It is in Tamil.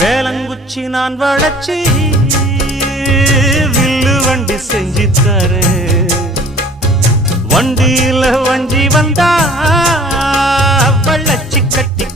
வேலங்குச்சி நான் வளச்சி வில்லு வண்டி செஞ்சு தரேன். வண்டியில வஞ்சி வந்தா வள்ளச்சி கட்டி